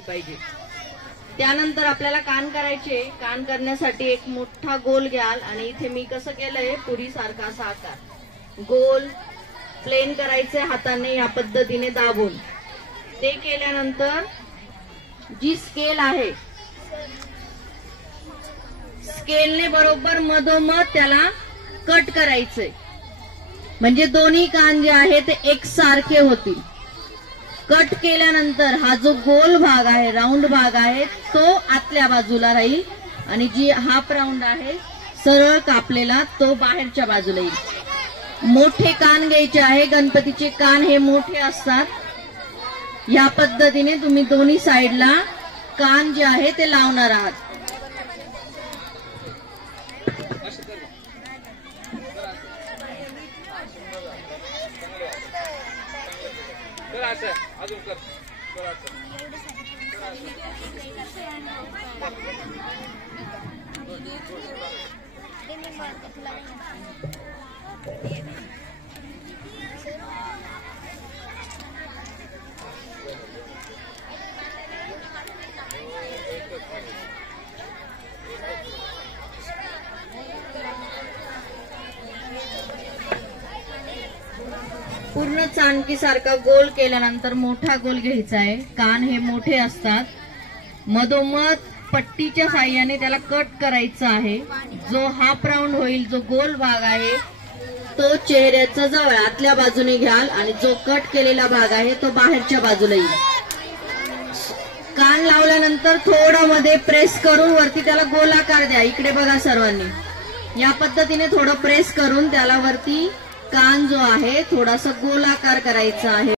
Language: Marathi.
पाहिजे। त्यानंतर आपल्याला कान करायचे। कान करण्यासाठी एक मोठा गोल घ्याल आणि इथे मी कसं केलंय पुरी सारखा असा आकार गोल प्लेन करायचे हाताने या पद्धतीने दाबून। ते केल्यानंतर जी स्केल आहे स्केलने बरोबर मधोमध त्याला कट करायचंय, म्हणजे दोन्ही कान जे आहे ते एकसारखे होतील। कट केल्यानंतर हा जो गोल भाग आहे राऊंड भाग आहे तो आतल्या बाजूला राहील आणि जी हाफ राऊंड आहे सरळ कापलेला तो बाहेरच्या बाजूला येईल। मोठे कान घ्यायचे आहे। गणपतीचे कान हे मोठे असतात। या पद्धतीने तुम्ही दोन्ही साइडला कान जे आहे ते लावणार आहात। पूर्ण चाणकी सारखा गोल केल्यानंतर मोठा गोल घ्यायचा आहे। कान हे मोठे असतात। मधोमध पट्टीच्या साहाय्याने त्याला कट करायचा आहे। जो हाफ राऊंड होईल जो गोल भाग आहे तो चेहऱ्याच्या जवळ आतल्या बाजूने घ्याल आणि जो कट केलेला भाग आहे तो बाहेरच्या बाजूला येईल। कान लावल्यानंतर थोडं मध्ये प्रेस करून वरती त्याला गोलाकार द्या। इकडे बघा सर्वांनी, या पद्धतीने थोडं प्रेस करून त्याला वरती कान जो आहे थोडासा गोलाकार करायचा आहे।